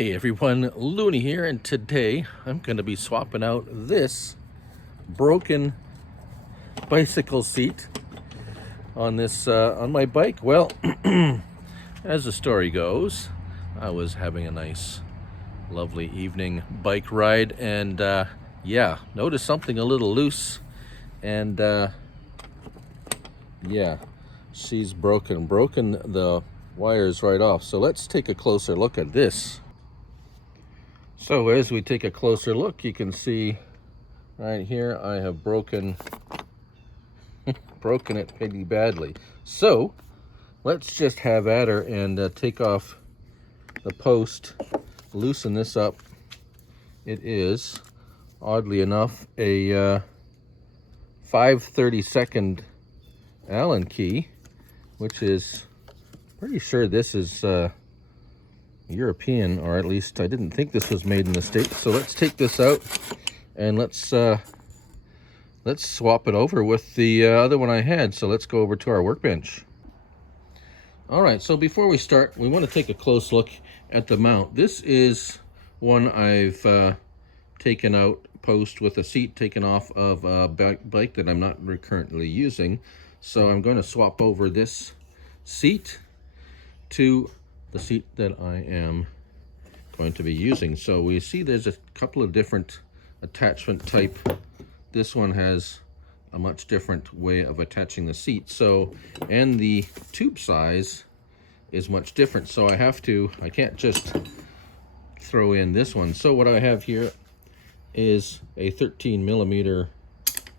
Hey everyone, Looney here, and today I'm going to be swapping out this broken bicycle seat on this on my bike. Well, as the story goes, I was having a nice, lovely evening bike ride, and yeah, noticed something a little loose, and yeah, she's broken the wires right off. So let's take a closer look at this. So as we take a closer look, you can see right here I have broken it pretty badly. So let's just have at her and take off the post, loosen this up. It is, oddly enough, a 5/32 Allen key, which is pretty sure this is European, or at least I didn't think this was made in the States. So let's take this out and let's swap it over with the other one I had. So let's go over to our workbench. All right, so before we start, we want to take a close look at the mount. This is one I've taken out post with a seat taken off of a bike that I'm not currently using. So I'm going to swap over this seat to the seat that I am going to be using. So we see there's a couple of different attachment type. This one has a much different way of attaching the seat. So, and the tube size is much different. So I can't just throw in this one. So what I have here is a 13mm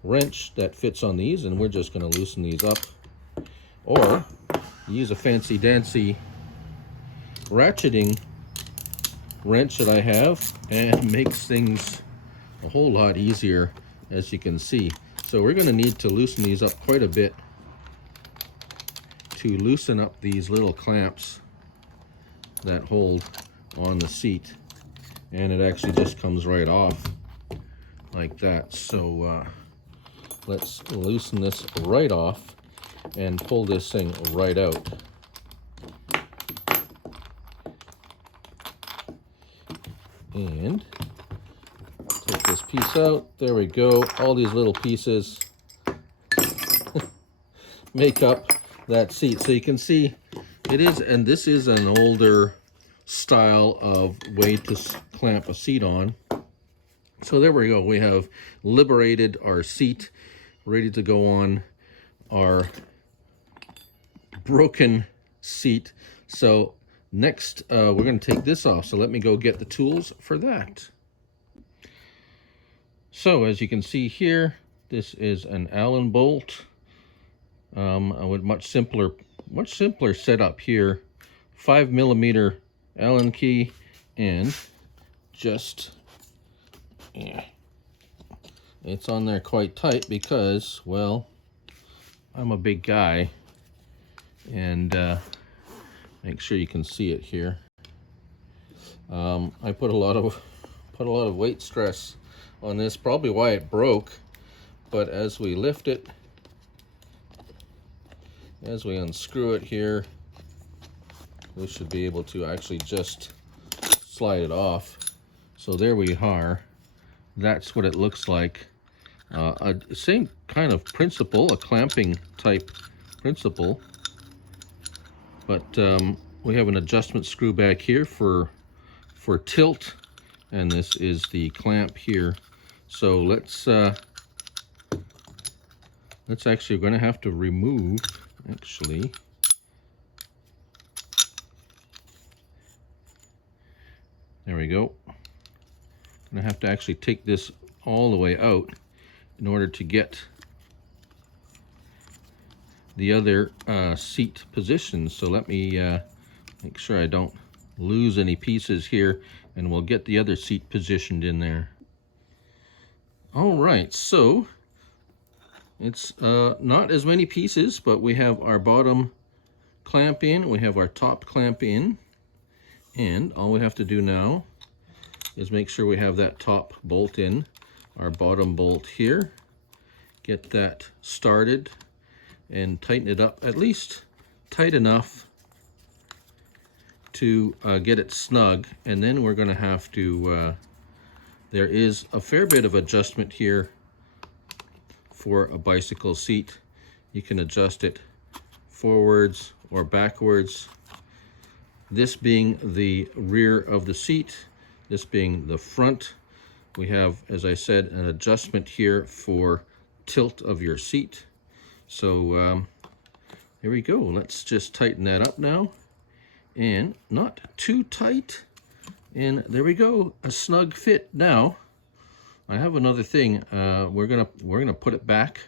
wrench that fits on these, and we're just going to loosen these up, or use a fancy dancy ratcheting wrench that I have, and makes things a whole lot easier, as you can see. So we're going to need to loosen these up quite a bit to loosen up these little clamps that hold on the seat, and it actually just comes right off like that. So let's loosen this right off and pull this thing right out. And take this piece out. There we go. All these little pieces make up that seat. So you can see it is, and this is an older style of way to clamp a seat on. So there we go. We have liberated our seat, ready to go on our broken seat. So next, we're going to take this off. So let me go get the tools for that. So as you can see here, this is an Allen bolt. I would much simpler setup here. 5mm Allen key, and just, yeah, it's on there quite tight because, well, I'm a big guy, and make sure you can see it here. I put a lot of weight stress on this, probably why it broke. But as we lift it, as we unscrew it here, we should be able to actually just slide it off. So there we are. That's what it looks like. Same kind of principle, a clamping type principle. But we have an adjustment screw back here for tilt, and this is the clamp here. So let's actually, we're going to have to remove, actually, there we go. I'm going to have to actually take this all the way out in order to get the other seat position. So let me make sure I don't lose any pieces here, and we'll get the other seat positioned in there. All right, so it's not as many pieces, but we have our bottom clamp in, we have our top clamp in, and all we have to do now is make sure we have that top bolt in, our bottom bolt here, get that started, and tighten it up, at least tight enough to get it snug, and then we're going to have to, there is a fair bit of adjustment here for a bicycle seat. You can adjust it forwards or backwards. This being the rear of the seat, this being the front. We have, as I said, an adjustment here for tilt of your seat. So here we go. Let's just tighten that up now, and not too tight. And there we go, a snug fit. Now I have another thing. We're gonna put it back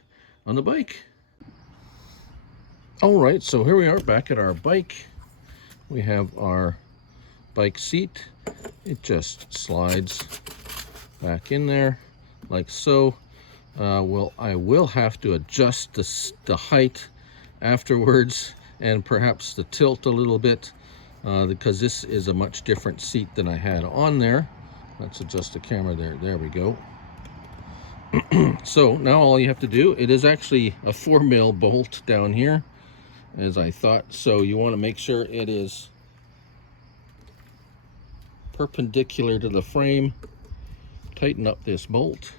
on the bike. All right, so here we are back at our bike. We have our bike seat. It just slides back in there like so. I will have to adjust the height afterwards, and perhaps the tilt a little bit, because this is a much different seat than I had on there. Let's adjust the camera there. There we go. So now all you have to do, it is actually a 4mm bolt down here, as I thought. So you want to make sure it is perpendicular to the frame. Tighten up this bolt.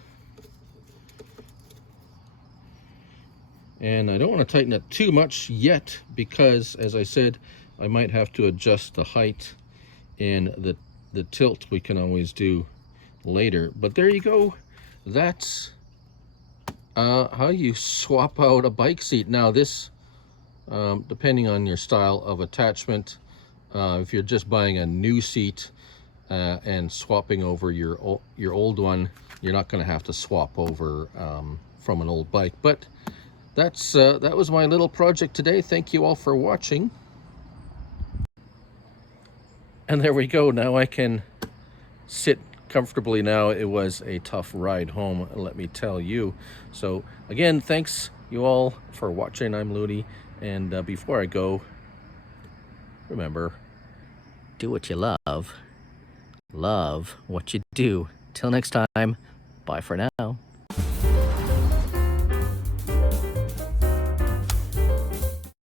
And I don't want to tighten it too much yet, because, as I said, I might have to adjust the height, and the tilt we can always do later. But there you go. That's how you swap out a bike seat. Now this, depending on your style of attachment, if you're just buying a new seat and swapping over your old one, you're not going to have to swap over from an old bike. But that was my little project today. Thank you all for watching. And there we go. Now I can sit comfortably now. It was a tough ride home, let me tell you. So again, thanks you all for watching. I'm Looney, and before I go, remember, do what you love what you do. Till next time, bye for now.